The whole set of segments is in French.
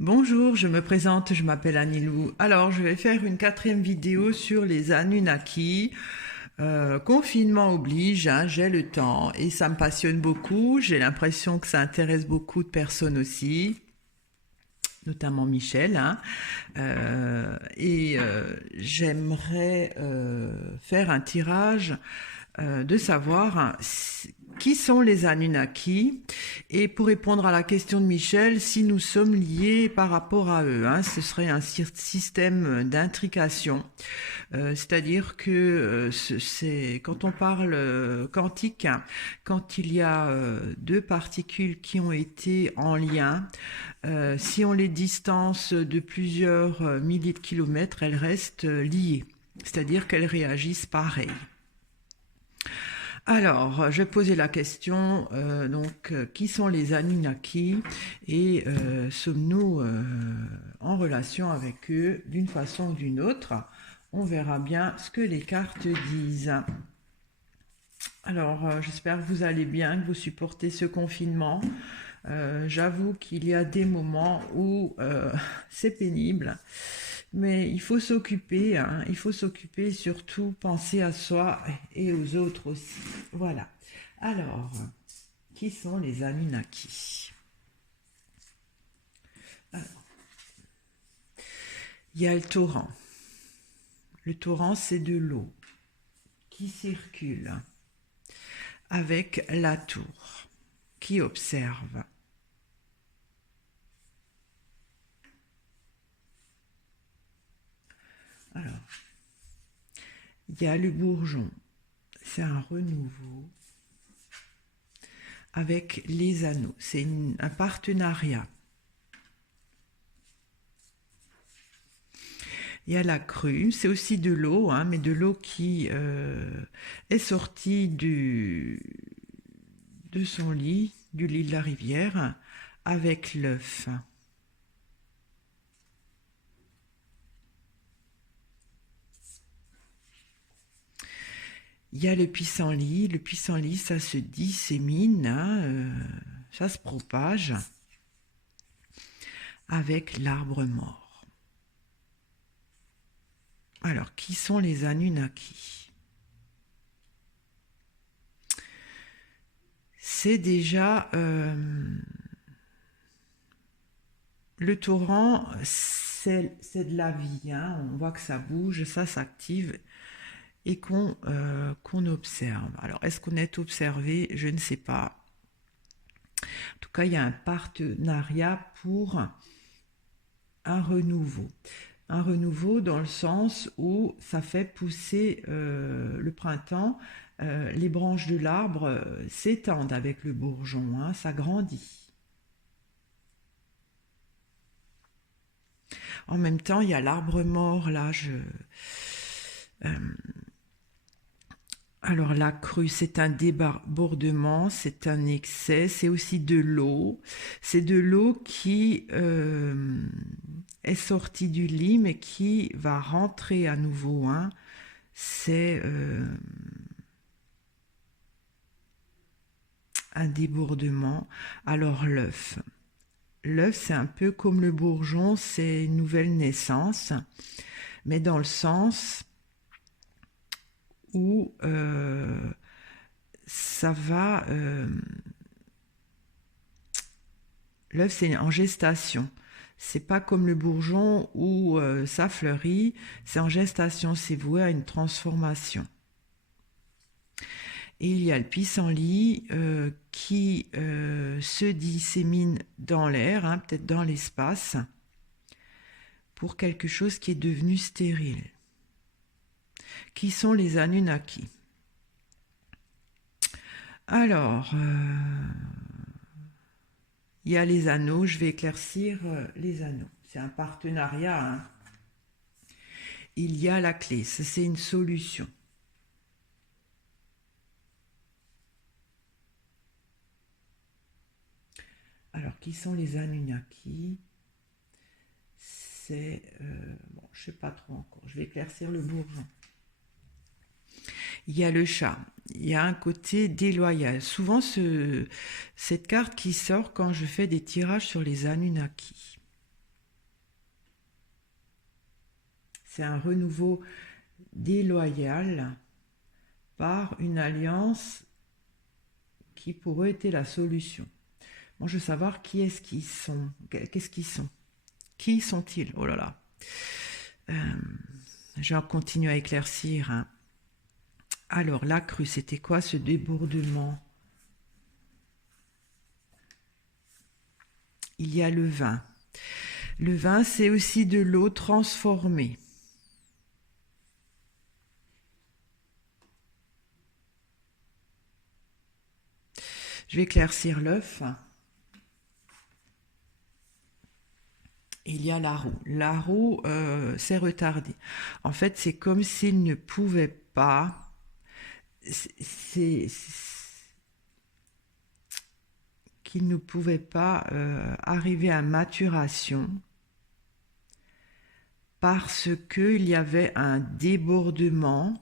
Bonjour, je me présente, je m'appelle Anilou. Alors, je vais faire une quatrième vidéo sur les Anunnaki. Confinement oblige, hein, j'ai le temps et ça me passionne beaucoup. J'ai l'impression que ça intéresse beaucoup de personnes aussi, notamment Michel. Hein. J'aimerais faire un tirage de savoir qui sont les Anunnaki et pour répondre à la question de Michel, si nous sommes liés par rapport à eux. Hein, ce serait un système d'intrication, c'est-à-dire que c'est quand on parle quantique, hein, quand il y a deux particules qui ont été en lien, si on les distance de plusieurs milliers de kilomètres, elles restent liées, c'est-à-dire qu'elles réagissent pareil. Alors, je posais la question, qui sont les Anunnaki et sommes-nous en relation avec eux d'une façon ou d'une autre? On verra bien ce que les cartes disent. Alors, j'espère que vous allez bien, que vous supportez ce confinement. J'avoue qu'il y a des moments où c'est pénible. Mais il faut s'occuper, hein, il faut s'occuper et surtout penser à soi et aux autres aussi. Voilà. Alors, qui sont les Anunnaki? Alors, il y a le torrent. Le torrent, c'est de l'eau qui circule avec la tour qui observe. Alors, il y a le bourgeon, c'est un renouveau avec les anneaux, c'est un partenariat. Il y a la crue, c'est aussi de l'eau, hein, mais de l'eau qui est sortie de son lit, du lit de la rivière, avec l'œuf. Il y a le pissenlit. Le pissenlit, ça se dissémine, hein, ça se propage avec l'arbre mort. Alors, qui sont les Anunnaki? C'est déjà le torrent, c'est de la vie. Hein, on voit que ça bouge, ça s'active et qu'on observe. Alors, est-ce qu'on est observé? Je ne sais pas. En tout cas, il y a un partenariat pour un renouveau. Un renouveau dans le sens où ça fait pousser le printemps, les branches de l'arbre s'étendent avec le bourgeon, hein, ça grandit. En même temps, il y a l'arbre mort, là, alors la crue, c'est un débordement, c'est un excès, c'est aussi de l'eau. C'est de l'eau qui est sortie du lit, mais qui va rentrer à nouveau. Hein. C'est un débordement. Alors l'œuf. L'œuf, c'est un peu comme le bourgeon, c'est une nouvelle naissance, mais dans le sens où ça va... l'œuf, c'est en gestation. C'est pas comme le bourgeon où ça fleurit, c'est en gestation, c'est voué à une transformation. Et il y a le pissenlit qui se dissémine dans l'air, hein, peut-être dans l'espace, pour quelque chose qui est devenu stérile. Qui sont les Anunnaki? Alors, il y a les anneaux, je vais éclaircir les anneaux. C'est un partenariat. Hein. Il y a la clé, ça c'est une solution. Alors, qui sont les Anunnaki? C'est... bon, je ne sais pas trop encore. Je vais éclaircir le bourgeon. Il y a le chat. Il y a un côté déloyal. Souvent, cette carte qui sort quand je fais des tirages sur les Anunnaki. C'est un renouveau déloyal par une alliance qui pour eux était la solution. Moi, je veux savoir qui est-ce qu'ils sont, qu'est-ce qu'ils sont, qui sont-ils? Oh là là. Je vais continuer à éclaircir. Hein. Alors, la crue, c'était quoi ce débordement? Il y a le vin. Le vin, c'est aussi de l'eau transformée. Je vais éclaircir l'œuf. Il y a la roue. La roue s'est retardée. En fait, c'est comme s'il ne pouvait pas. Qu'il ne pouvait pas arriver à maturation parce qu'il y avait un débordement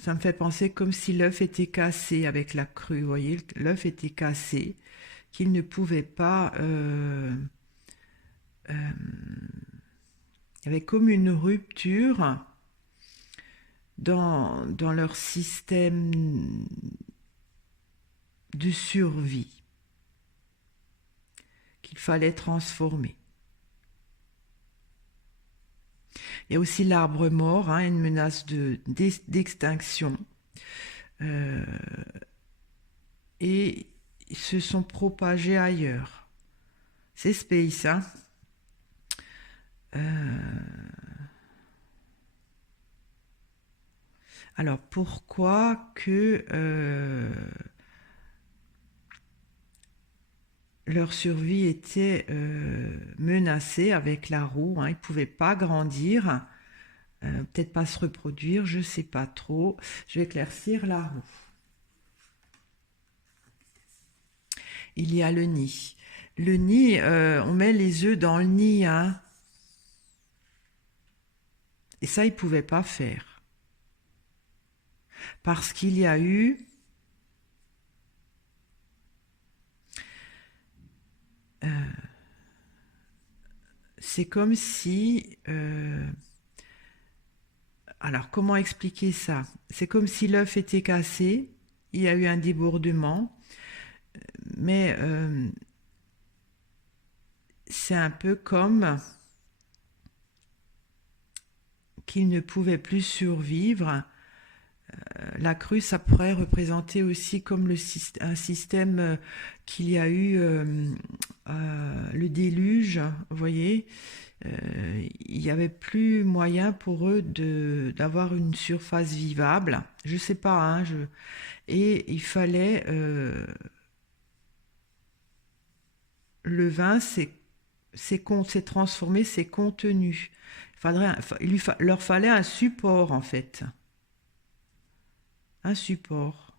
ça me fait penser comme si l'œuf était cassé avec la crue, vous voyez, l'œuf était cassé, qu'il ne pouvait pas... il y avait comme une rupture dans leur système de survie qu'il fallait transformer. Il y a aussi l'arbre mort, hein, une menace d'extinction. Et ils se sont propagés ailleurs. C'est space, hein. Alors pourquoi que leur survie était menacée avec la roue, hein, ils ne pouvaient pas grandir, peut-être pas se reproduire, je ne sais pas trop. Je vais éclaircir la roue. Il y a le nid. Le nid, on met les œufs dans le nid, hein. Et ça, ils ne pouvaient pas faire. Parce qu'il y a eu c'est comme si... alors, comment expliquer ça? C'est comme si l'œuf était cassé, il y a eu un débordement, mais c'est un peu comme qu'il ne pouvait plus survivre. La crue, ça pourrait représenter aussi comme un système qu'il y a eu le déluge, vous voyez, il n'y avait plus moyen pour eux d'avoir une surface vivable. Je sais pas, hein, et il fallait le vin, c'est transformé, c'est contenu. Leur fallait un support en fait. Un support.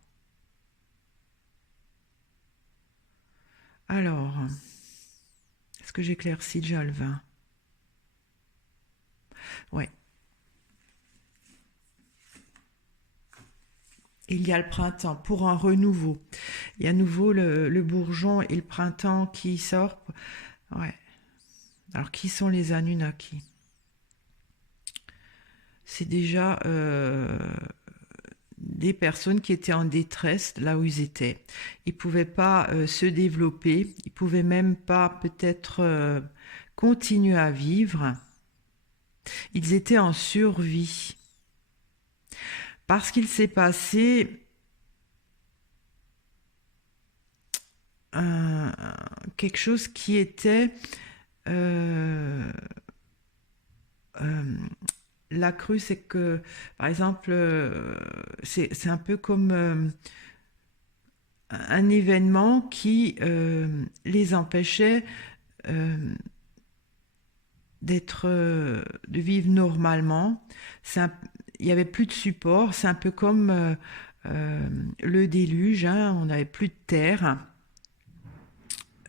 Alors, est-ce que j'éclaircis déjà le vin? Ouais. Il y a le printemps pour un renouveau. Il y a à nouveau le bourgeon et le printemps qui sortent. Ouais. Alors, qui sont les Anunnaki? C'est déjà des personnes qui étaient en détresse là où ils étaient. Ils ne pouvaient pas se développer. Ils ne pouvaient même pas peut-être continuer à vivre. Ils étaient en survie. Parce qu'il s'est passé quelque chose qui était la crue, c'est que, par exemple, c'est un peu comme un événement qui les empêchait de vivre normalement. Il n'y avait plus de support, c'est un peu comme le déluge, hein, on n'avait plus de terre,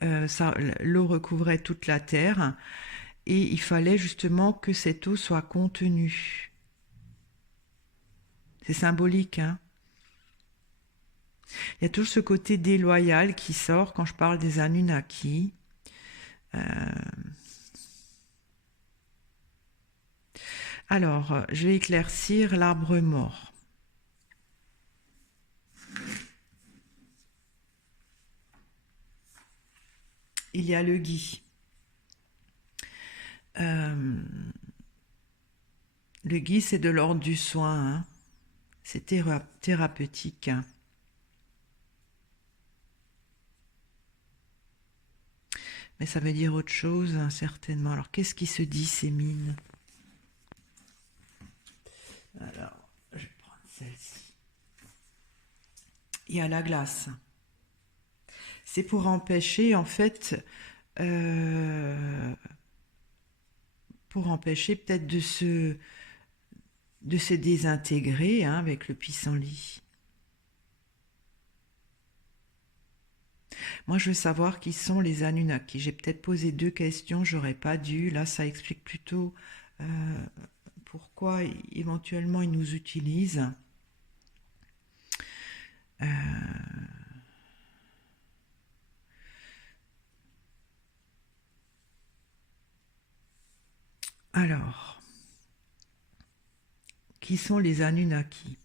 l'eau recouvrait toute la terre, et il fallait justement que cette eau soit contenue. C'est symbolique, hein. Il y a toujours ce côté déloyal qui sort quand je parle des Anunnaki. Euh, Alors, je vais éclaircir l'arbre mort. Il y a le gui. Le gui, c'est de l'ordre du soin, hein. C'est thérapeutique. Mais ça veut dire autre chose, hein, certainement. Alors, qu'est-ce qui se dissémine? Alors, je vais prendre celle-ci. Il y a la glace. C'est pour empêcher, en fait, pour empêcher peut-être de se désintégrer, hein, avec le pissenlit. Moi, je veux savoir qui sont les Anunnaki. J'ai peut-être posé 2 questions, j'aurais pas dû. Là, ça explique plutôt pourquoi éventuellement ils nous utilisent. Alors, qui sont les Anunnaki?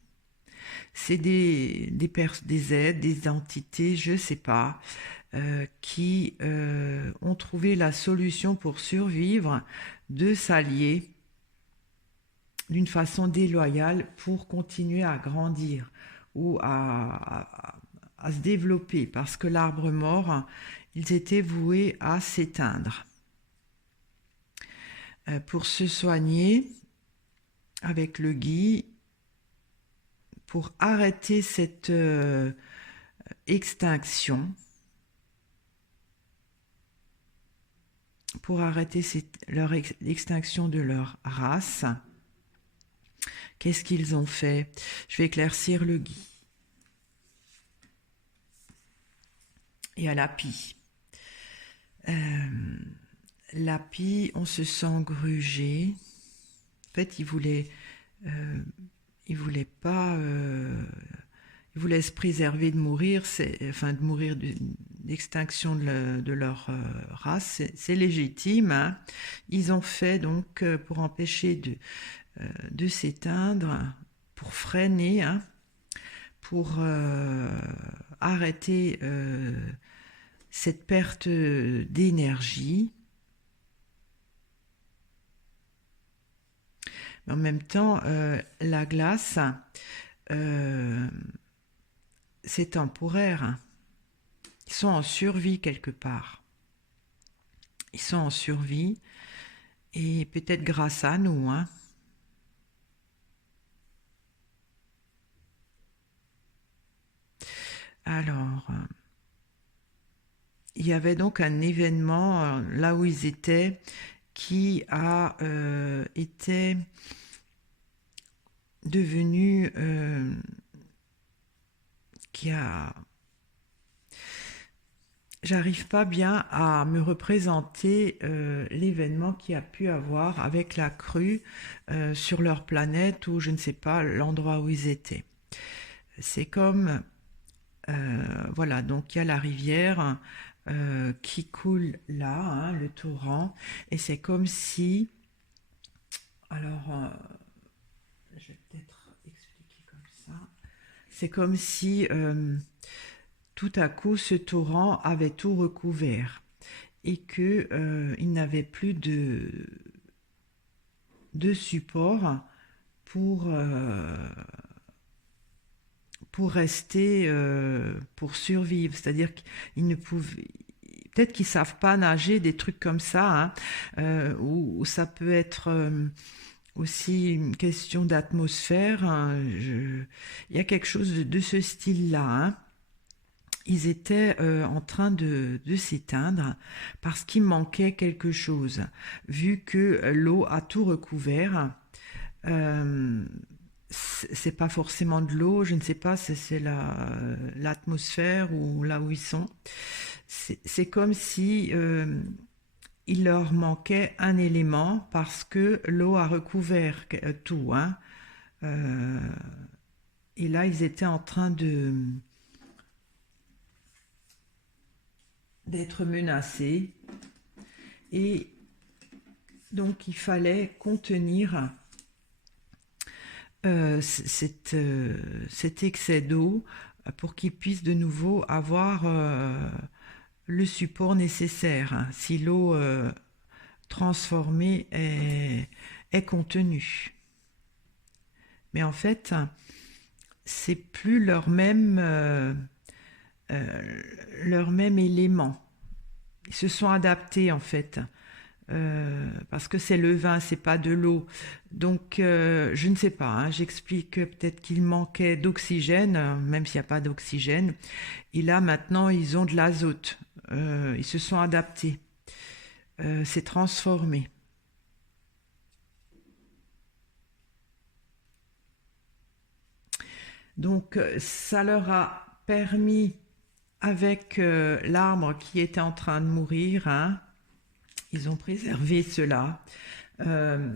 C'est des êtres, des entités, je ne sais pas, qui ont trouvé la solution pour survivre de s'allier d'une façon déloyale pour continuer à grandir ou à se développer, parce que l'arbre mort, ils étaient voués à s'éteindre. Pour se soigner avec le gui, pour arrêter cette extinction, pour arrêter l'extinction de leur race, qu'est-ce qu'ils ont fait? Je vais éclaircir le gui. Et à l'api. L'api, on se sent grugé. En fait, il voulait pas, il voulait se préserver de mourir, de mourir d'extinction de leur race, c'est légitime, hein. Ils ont fait donc pour empêcher de s'éteindre, pour freiner, hein, pour arrêter cette perte d'énergie. Mais en même temps, la glace, c'est temporaire. Ils sont en survie quelque part. Ils sont en survie, et peut-être grâce à nous, hein. Alors, il y avait donc un événement là où ils étaient qui a été devenu, j'arrive pas bien à me représenter l'événement qui a pu avoir avec la crue sur leur planète, ou je ne sais pas l'endroit où ils étaient. C'est comme, voilà, donc il y a la rivière qui coule là, hein, le torrent, et c'est comme si, alors, je vais peut-être expliquer comme ça, c'est comme si tout à coup ce torrent avait tout recouvert et que il n'avait plus de support pour rester, pour survivre. C'est-à-dire qu'ils ne pouvaient, peut-être qu'ils savent pas nager, des trucs comme ça, hein, ou ça peut être aussi une question d'atmosphère, hein. Il y a quelque chose de ce style-là, hein. Ils étaient en train de s'éteindre parce qu'il manquait quelque chose. Vu que l'eau a tout recouvert, c'est pas forcément de l'eau, je ne sais pas si c'est l'atmosphère ou là où ils sont. C'est comme si il leur manquait un élément parce que l'eau a recouvert tout, hein. Et là, ils étaient en train d'être menacés. Et donc il fallait contenir cet excès d'eau pour qu'ils puissent de nouveau avoir le support nécessaire si l'eau transformée est contenue. Mais en fait, c'est plus leur même élément. Ils se sont adaptés en fait. Parce que c'est le vin, c'est pas de l'eau. Donc, je ne sais pas, hein, j'explique que peut-être qu'il manquait d'oxygène, même s'il n'y a pas d'oxygène. Et là, maintenant, ils ont de l'azote. Ils se sont adaptés. C'est transformé. Donc, ça leur a permis, avec l'arbre qui était en train de mourir, hein, ils ont préservé cela euh,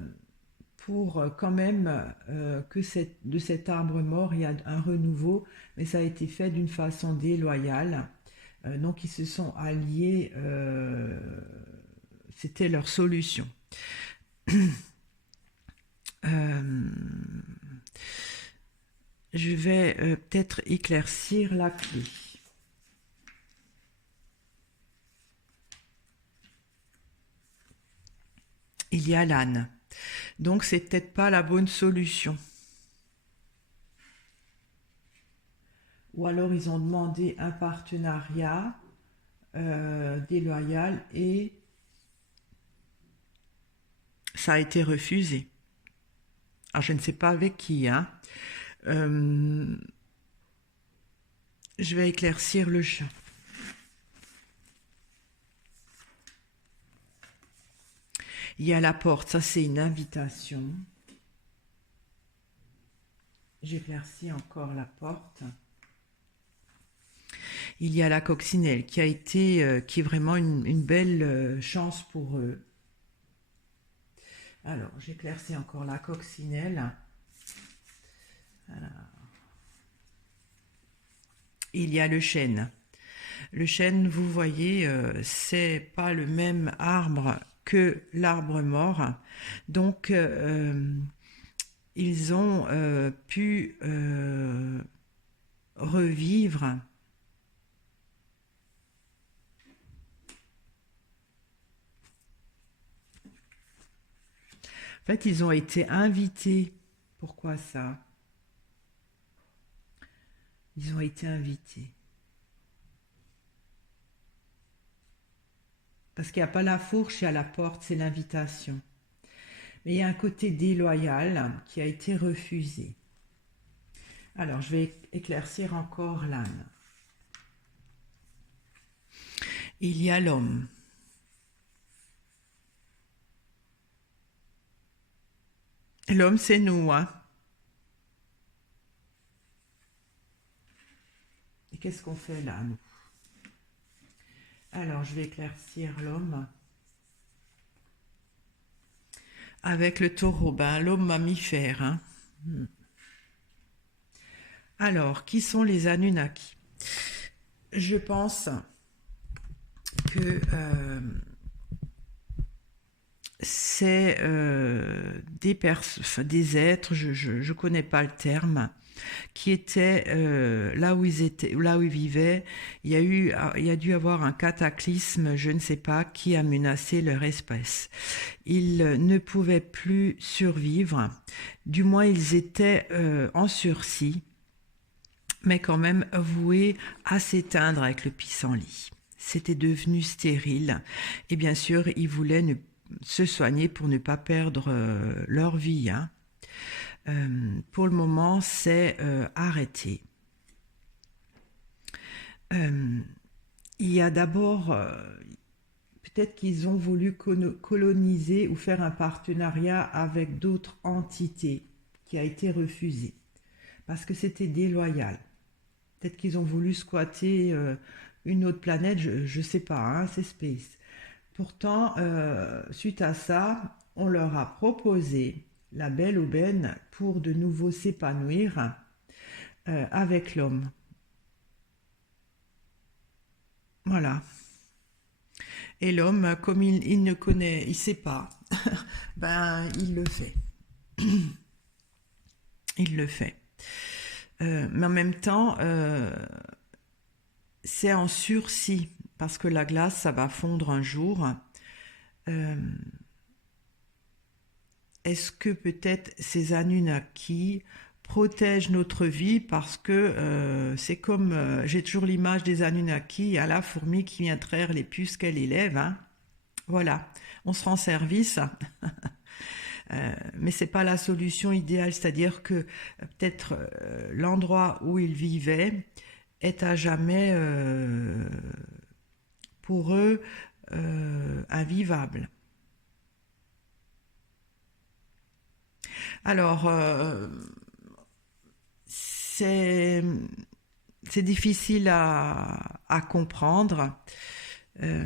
pour quand même que de cet arbre mort, il y a un renouveau, mais ça a été fait d'une façon déloyale. Donc ils se sont alliés, c'était leur solution. Euh, je vais peut-être éclaircir la clé. Il y a l'âne. Donc c'est peut-être pas la bonne solution. Ou alors ils ont demandé un partenariat déloyal et ça a été refusé. Alors je ne sais pas avec qui, hein. Je vais éclaircir le chat. Il y a la porte, ça c'est une invitation. J'éclaircis encore la porte. Il y a la coccinelle qui est vraiment une belle chance pour eux. Alors, j'éclaircis encore la coccinelle. Alors. Il y a le chêne. Le chêne, vous voyez, c'est pas le même arbre que l'arbre mort. Donc, ils ont pu revivre. En fait, ils ont été invités. Pourquoi ça? Ils ont été invités. Parce qu'il n'y a pas la fourche, il y a la porte, c'est l'invitation. Mais il y a un côté déloyal qui a été refusé. Alors, je vais éclaircir encore l'âne. Il y a l'homme. L'homme, c'est nous, hein. Et qu'est-ce qu'on fait là, nous? Alors, je vais éclaircir l'homme avec le taureau, l'homme mammifère. Hein. Alors, qui sont les Anunnaki? Je pense que c'est des êtres, je ne connais pas le terme, qui étaient là où ils vivaient. Il y a dû avoir un cataclysme, je ne sais pas, qui a menacé leur espèce. Ils ne pouvaient plus survivre, du moins ils étaient en sursis, mais quand même voués à s'éteindre avec le pissenlit. C'était devenu stérile, et bien sûr, ils voulaient se soigner pour ne pas perdre leur vie. Hein. Pour le moment, c'est arrêté. Il y a d'abord, peut-être qu'ils ont voulu coloniser ou faire un partenariat avec d'autres entités qui a été refusé parce que c'était déloyal. Peut-être qu'ils ont voulu squatter une autre planète, je ne sais pas, hein, c'est space. Pourtant, suite à ça, on leur a proposé la belle aubaine pour de nouveau s'épanouir avec l'homme. Voilà. Et l'homme, comme il ne connaît, il sait pas, ben il le fait. Il le fait. Mais en même temps, c'est en sursis, parce que la glace, ça va fondre un jour. Euh, Est-ce que peut-être ces Anunnaki protègent notre vie parce que c'est comme, j'ai toujours l'image des Anunnaki à la fourmi qui vient traire les puces qu'elle élève, hein. Voilà, on se rend service, mais c'est pas la solution idéale, c'est-à-dire que peut-être l'endroit où ils vivaient est à jamais pour eux invivable. Alors, c'est c'est difficile à comprendre. Euh,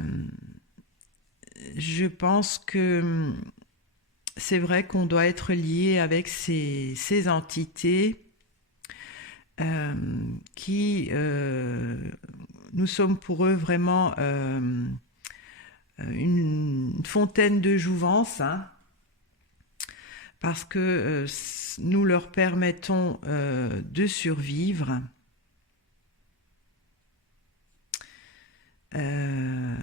je pense que c'est vrai qu'on doit être lié avec ces entités euh, qui, nous sommes pour eux vraiment une fontaine de jouvence, hein, parce que nous leur permettons de survivre. Euh,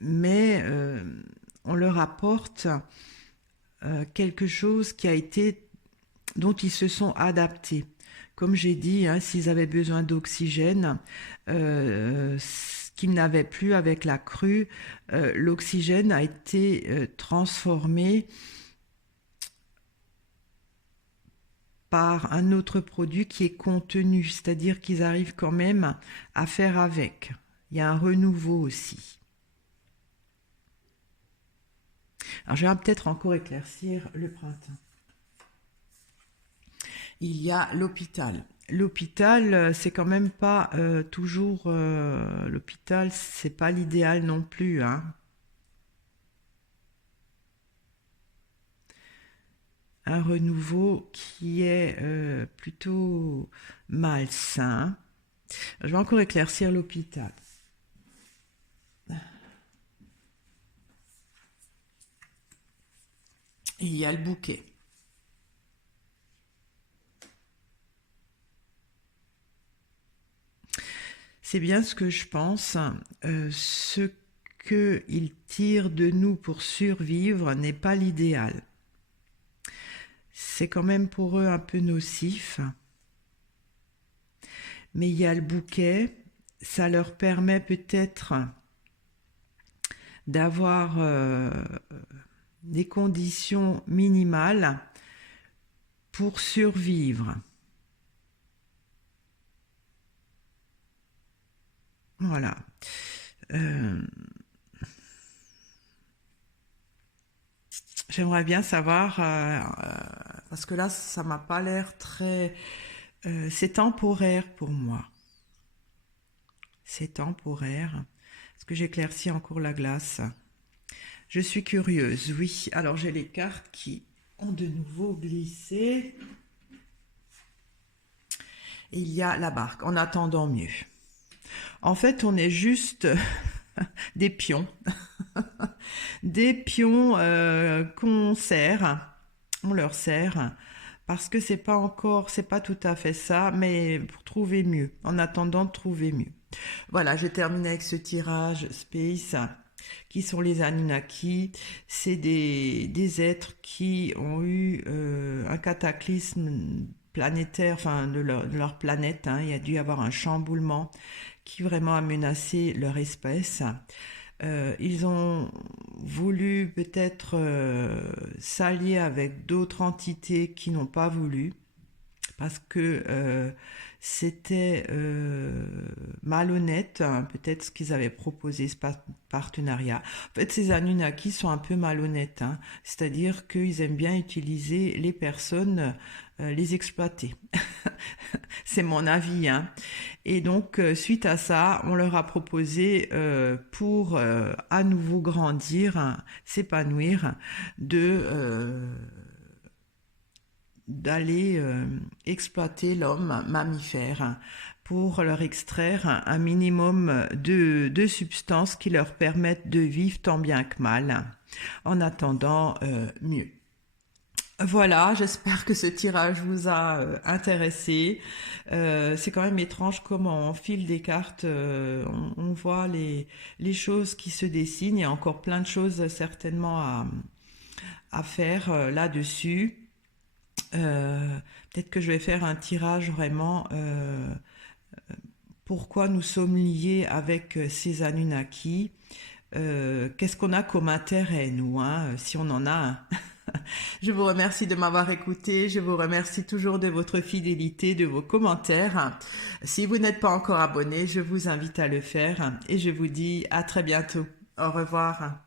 mais on leur apporte quelque chose qui a été, dont ils se sont adaptés. Comme j'ai dit, hein, s'ils avaient besoin d'oxygène, ce qu'ils n'avaient plus avec la crue, l'oxygène a été transformé par un autre produit qui est contenu, c'est-à-dire qu'ils arrivent quand même à faire avec. Il y a un renouveau aussi. Alors je vais peut-être encore éclaircir le printemps. Il y a l'hôpital. L'hôpital, c'est quand même pas toujours... l'hôpital, c'est pas l'idéal non plus, hein. Un renouveau qui est plutôt malsain. Je vais encore éclaircir l'hôpital. Et il y a le bouquet. C'est bien ce que je pense. Ce qu'ils tirent de nous pour survivre n'est pas l'idéal. C'est quand même pour eux un peu nocif. Mais il y a le bouquet. Ça leur permet peut-être d'avoir des conditions minimales pour survivre. Voilà. J'aimerais bien savoir, parce que là, ça m'a pas l'air très... c'est temporaire pour moi. C'est temporaire. Est-ce que j'éclaircis encore la glace? Je suis curieuse, oui. Alors j'ai les cartes qui ont de nouveau glissé. Et il y a la barque, en attendant mieux. En fait, on est juste des pions. Des pions qu'on sert, on leur sert, parce que c'est pas encore, c'est pas tout à fait ça, mais pour trouver mieux, en attendant de trouver mieux. Voilà, je termine avec ce tirage Space. Qui sont les Anunnaki? C'est des êtres qui ont eu un cataclysme planétaire, enfin de leur planète, hein. Il y a dû y avoir un chamboulement qui vraiment a menacé leur espèce. Ils ont voulu peut-être s'allier avec d'autres entités qui n'ont pas voulu parce que c'était malhonnête, hein, peut-être ce qu'ils avaient proposé, ce partenariat. En fait, ces Anunnaki sont un peu malhonnêtes, hein, c'est-à-dire qu'ils aiment bien utiliser les personnes, les exploiter. C'est mon avis, hein. Et donc, suite à ça, on leur a proposé, pour à nouveau grandir, hein, s'épanouir, d'aller exploiter l'homme mammifère, hein, pour leur extraire un minimum de substances qui leur permettent de vivre tant bien que mal. En attendant, mieux. Voilà, j'espère que ce tirage vous a intéressé. C'est quand même étrange comment on file des cartes, on voit les choses qui se dessinent. Il y a encore plein de choses certainement à faire là-dessus. Peut-être que je vais faire un tirage vraiment pourquoi nous sommes liés avec ces Anunnaki. Qu'est-ce qu'on a comme intérêt, nous, hein, si on en a un. Je vous remercie de m'avoir écouté. Je vous remercie toujours de votre fidélité, de vos commentaires. Si vous n'êtes pas encore abonné, je vous invite à le faire et je vous dis à très bientôt. Au revoir.